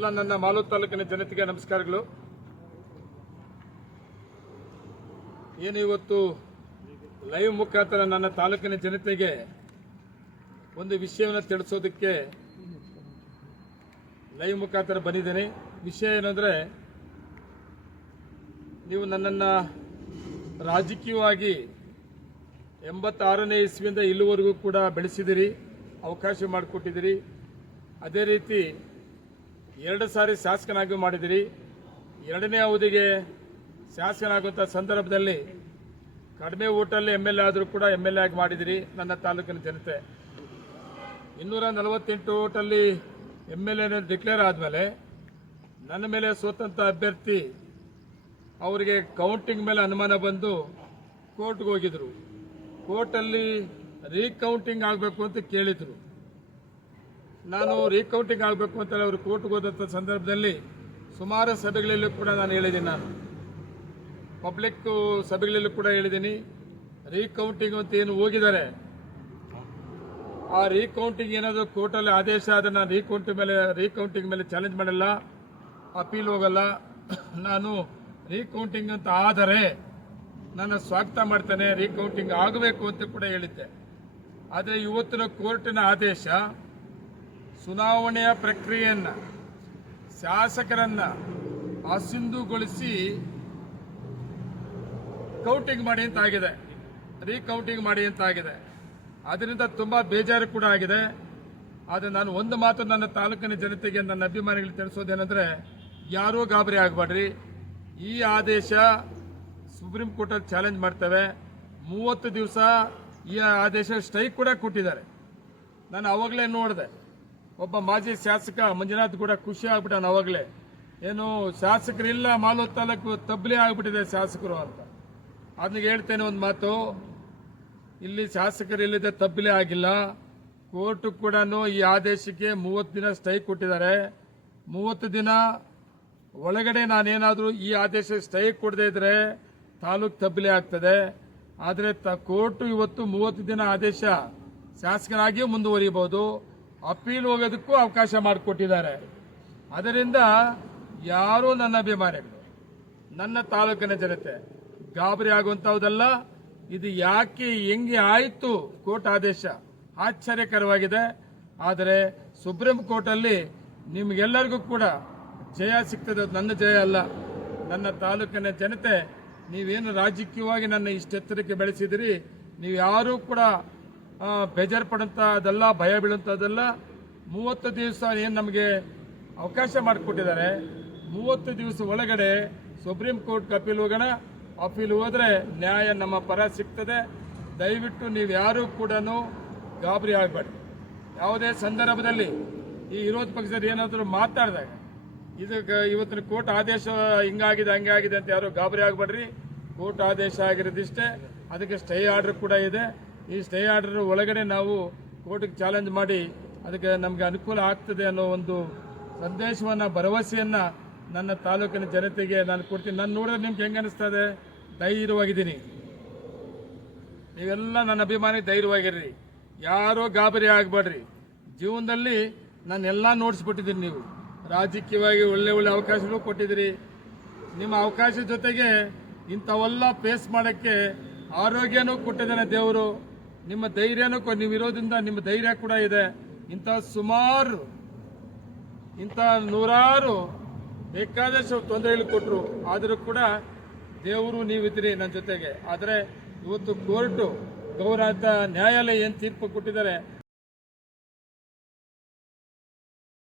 ಎಲ್ಲ ನನ್ನ ಮಾಲೂರು ತಾಲೂಕಿನ ಜನತೆಗೆ ನಮಸ್ಕಾರಗಳು. ಏನು ಇವತ್ತು ಲೈವ್ ಮುಖಾಂತರ ನನ್ನ ತಾಲೂಕಿನ ಜನತೆಗೆ ಒಂದು ವಿಷಯವನ್ನು ತಿಳಿಸೋದಕ್ಕೆ ಲೈವ್ ಮುಖಾಂತರ ಬಂದಿದ್ದೇನೆ. ವಿಷಯ ಏನಂದರೆ, ನೀವು ನನ್ನನ್ನು ರಾಜಕೀಯವಾಗಿ 86ನೇ ಇಸ್ವಿಯಿಂದ ಇಲ್ಲಿವರೆಗೂ ಕೂಡ ಬೆಳೆಸಿದಿರಿ, ಅವಕಾಶ ಮಾಡಿಕೊಟ್ಟಿದ್ದೀರಿ. ಅದೇ ರೀತಿ 2 ಸಾರಿ ಶಾಸಕನಾಗಿ ಮಾಡಿದಿರಿ. 2ನೇ ಅವಧಿಗೆ ಶಾಸಕನಾಗುವಂಥ ಸಂದರ್ಭದಲ್ಲಿ ಕಡಿಮೆ ಓಟಲ್ಲಿ MLA ಆದರೂ ಕೂಡ MLA ಆಗಿ ಮಾಡಿದಿರಿ. ನನ್ನ ತಾಲೂಕಿನ ಜನತೆ 248 ಓಟಲ್ಲಿ MLA ಡಿಕ್ಲೇರ್ ಆದಮೇಲೆ ನನ್ನ ಮೇಲೆ ಸೋತಂಥ ಅಭ್ಯರ್ಥಿ ಅವರಿಗೆ ಕೌಂಟಿಂಗ್ ಮೇಲೆ ಅನುಮಾನ ಬಂದು ಕೋರ್ಟ್ಗೆ ಹೋಗಿದ್ರು. ಕೋರ್ಟಲ್ಲಿ ರೀಕೌಂಟಿಂಗ್ ಆಗಬೇಕು ಅಂತ ಕೇಳಿದರು. ನಾನು ರೀಕೌಂಟಿಂಗ್ ಆಗಬೇಕು ಅಂತ ಅವರು ಕೋರ್ಟ್ಗೆ ಹೋದಂಥ ಸಂದರ್ಭದಲ್ಲಿ ಸುಮಾರು ಸಭೆಗಳಲ್ಲೂ ಕೂಡ ನಾನು ಹೇಳಿದ್ದೀನಿ. ನಾನು ಪಬ್ಲಿಕ್ ಸಭೆಗಳಲ್ಲೂ ಕೂಡ ಹೇಳಿದ್ದೀನಿ, ರೀಕೌಂಟಿಂಗ್ ಅಂತ ಏನು ಹೋಗಿದ್ದಾರೆ, ಆ ರೀಕೌಂಟಿಂಗ್ ಏನಾದರೂ ಕೋರ್ಟಲ್ಲಿ ಆದೇಶ ಆದರೆ ನಾನು ರೀಕೌಂಟಿಂಗ್ ಮೇಲೆ ಚಾಲೆಂಜ್ ಮಾಡಲ್ಲ, ಅಪೀಲ್ ಹೋಗಲ್ಲ. ನಾನು ರೀಕೌಂಟಿಂಗ್ ಅಂತ ಆದರೆ ನಾನು ಸ್ವಾಗತ ಮಾಡ್ತೇನೆ, ರೀಕೌಂಟಿಂಗ್ ಆಗಬೇಕು ಅಂತ ಕೂಡ ಹೇಳಿದ್ದೆ. ಆದರೆ ಇವತ್ತಿನ ಕೋರ್ಟಿನ ಆದೇಶ ಚುನಾವಣೆಯ ಪ್ರಕ್ರಿಯೆಯನ್ನು ಶಾಸಕರನ್ನು ಅಸಿಂಧುಗೊಳಿಸಿ ಕೌಂಟಿಂಗ್ ಮಾಡಿ ಅಂತ ಆಗಿದೆ, ರೀಕೌಂಟಿಂಗ್ ಮಾಡಿ ಅಂತ ಆಗಿದೆ. ಅದರಿಂದ ತುಂಬ ಬೇಜಾರು ಕೂಡ ಆಗಿದೆ. ಆದರೆ ನಾನು ಒಂದು ಮಾತು ನನ್ನ ತಾಲೂಕಿನ ಜನತೆಗೆ, ನನ್ನ ಅಭಿಮಾನಿಗಳಿಗೆ ತಿಳಿಸೋದೇನೆಂದರೆ, ಯಾರೂ ಗಾಬರಿ ಆಗಬೇಡ್ರಿ. ಈ ಆದೇಶ ಸುಪ್ರೀಂ ಕೋರ್ಟಲ್ಲಿ ಚಾಲೆಂಜ್ ಮಾಡ್ತೇವೆ. 30 ದಿವಸ ಈ ಆದೇಶ ಸ್ಟೇ ಕೂಡ ಕೊಟ್ಟಿದ್ದಾರೆ. ನಾನು ಅವಾಗಲೇ ನೋಡಿದೆ, ಒಬ್ಬ ಮಾಜಿ ಶಾಸಕ ಮಂಜುನಾಥ್ ಕೂಡ ಖುಷಿ ಆಗ್ಬಿಟ್ಟಾನ. ಅವಾಗಲೇ ಏನು ಶಾಸಕರಿಲ್ಲ, ಮಾಲೂರು ತಾಲೂಕು ತಬ್ಲಿ ಆಗ್ಬಿಟ್ಟಿದೆ ಶಾಸಕರು ಅಂತ. ಅದನ್ನ ಹೇಳ್ತೇನೆ ಒಂದು ಮಾತು, ಇಲ್ಲಿ ಶಾಸಕರಿಲ್ಲದೆ ತಬ್ಲಿ ಆಗಿಲ್ಲ. ಕೋರ್ಟ್ ಕೂಡ ಈ ಆದೇಶಕ್ಕೆ 30 ದಿನ ಸ್ಟೇ ಕೊಟ್ಟಿದ್ದಾರೆ. 30 ದಿನ ಒಳಗಡೆ ನಾನೇನಾದರೂ ಈ ಆದೇಶ ಸ್ಟೇ ಕೊಡದೇ ಇದ್ರೆ ತಾಲೂಕು ತಬ್ಲಿ ಆಗ್ತದೆ. ಆದರೆ ಕೋರ್ಟ್ ಇವತ್ತು 30 ದಿನ ಆದೇಶ ಶಾಸಕರಾಗಿಯೂ ಮುಂದುವರಿಯಬಹುದು, ಅಪೀಲ್ ಹೋಗೋದಕ್ಕೂ ಅವಕಾಶ ಮಾಡಿಕೊಟ್ಟಿದ್ದಾರೆ. ಅದರಿಂದ ಯಾರೂ ನನ್ನ ಅಭಿಮಾನಿಗಳು, ನನ್ನ ತಾಲೂಕಿನ ಜನತೆ ಗಾಬರಿ ಆಗುವಂಥದ್ದಲ್ಲ. ಇದು ಯಾಕೆ ಹೆಂಗೆ ಆಯಿತು ಕೋರ್ಟ್ ಆದೇಶ ಆಶ್ಚರ್ಯಕರವಾಗಿದೆ. ಆದರೆ ಸುಪ್ರೀಂ ಕೋರ್ಟಲ್ಲಿ ನಿಮಗೆಲ್ಲರಿಗೂ ಕೂಡ ಜಯ ಸಿಗ್ತದೆ. ನನ್ನ ಜಯ ಅಲ್ಲ, ನನ್ನ ತಾಲೂಕಿನ ಜನತೆ. ನೀವೇನು ರಾಜಕೀಯವಾಗಿ ನನ್ನ ಇಷ್ಟೆತ್ತರಕ್ಕೆ ಬೆಳೆಸಿದಿರಿ, ನೀವು ಯಾರೂ ಕೂಡ ಬೇಜಾರು ಪಡುವಂಥದ್ದಲ್ಲ, ಭಯ ಬೀಳುವಂಥದ್ದಲ್ಲ. 30 ದಿವಸ ಏನು ನಮಗೆ ಅವಕಾಶ ಮಾಡಿಕೊಟ್ಟಿದ್ದಾರೆ, 30 ದಿವಸ ಒಳಗಡೆ ಸುಪ್ರೀಂ ಕೋರ್ಟ್ಗೆ ಅಪೀಲ್ ಹೋಗೋಣ. ಅಪೀಲ್ ಹೋದರೆ ನ್ಯಾಯ ನಮ್ಮ ಪರ ಸಿಗ್ತದೆ. ದಯವಿಟ್ಟು ನೀವು ಯಾರೂ ಕೂಡ ಗಾಬರಿ ಆಗಬೇಡಿ. ಯಾವುದೇ ಸಂದರ್ಭದಲ್ಲಿ ಈ ವಿರೋಧ ಪಕ್ಷದಲ್ಲಿ ಏನಾದರೂ ಮಾತಾಡಿದಾಗ ಇವತ್ತಿನ ಕೋರ್ಟ್ ಆದೇಶ ಹಿಂಗಾಗಿದೆ ಹಂಗಾಗಿದೆ ಅಂತ ಯಾರು ಗಾಬರಿ ಆಗಬೇಡ್ರಿ. ಕೋರ್ಟ್ ಆದೇಶ ಆಗಿರೋದಿಷ್ಟೇ. ಅದಕ್ಕೆ ಸ್ಟೇ ಆರ್ಡರ್ ಕೂಡ ಇದೆ. ಈ ಸ್ಟೇ ಆರ್ಡರ್ ಒಳಗಡೆ ನಾವು ಕೋರ್ಟ್ಗೆ ಚಾಲೆಂಜ್ ಮಾಡಿ ಅದಕ್ಕೆ ನಮಗೆ ಅನುಕೂಲ ಆಗ್ತದೆ ಅನ್ನೋ ಒಂದು ಸಂದೇಶವನ್ನು, ಭರವಸೆಯನ್ನು ನನ್ನ ತಾಲೂಕಿನ ಜನತೆಗೆ ನಾನು ಕೊಡ್ತೀನಿ. ನಾನು ನೋಡಿದ್ರೆ ನಿಮ್ಗೆ ಹೆಂಗೆ ಅನಿಸ್ತದೆ? ಧೈರ್ಯವಾಗಿದ್ದೀನಿ. ನೀವೆಲ್ಲ ನನ್ನ ಅಭಿಮಾನಿ, ಧೈರ್ಯವಾಗಿರ್ರಿ, ಯಾರೋ ಗಾಬರಿ ಆಗಬೇಡ್ರಿ. ಜೀವನದಲ್ಲಿ ನಾನೆಲ್ಲ ನೋಡಿಸ್ಬಿಟ್ಟಿದ್ದೀನಿ. ನೀವು ರಾಜಕೀಯವಾಗಿ ಒಳ್ಳೆ ಒಳ್ಳೆ ಅವಕಾಶಗಳು ಕೊಟ್ಟಿದ್ದೀರಿ. ನಿಮ್ಮ ಅವಕಾಶ ಜೊತೆಗೆ ಇಂಥವೆಲ್ಲ ಫೇಸ್ ಮಾಡೋಕ್ಕೆ ಆರೋಗ್ಯನೂ ಕೊಟ್ಟಿದ್ದಾನೆ ದೇವರು. ನಿಮ್ಮ ಧೈರ್ಯನೂ ನೀವು ಇರೋದ್ರಿಂದ ನಿಮ್ಮ ಧೈರ್ಯ ಕೂಡ ಇದೆ. ಇಂಥ ಸುಮಾರು ನೂರಾರು ಬೇಕಾದಷ್ಟು ತೊಂದರೆಗಳು ಕೊಟ್ಟರು, ಆದರೂ ಕೂಡ ದೇವರು ನೀವಿದ್ದೀರಿ ನನ್ನ ಜೊತೆಗೆ. ಆದರೆ ಇವತ್ತು ಕೋರ್ಟು, ಗೌರವಾನ್ವಿತ ನ್ಯಾಯಾಲಯ ಏನು ತೀರ್ಪು ಕೊಟ್ಟಿದ್ದಾರೆ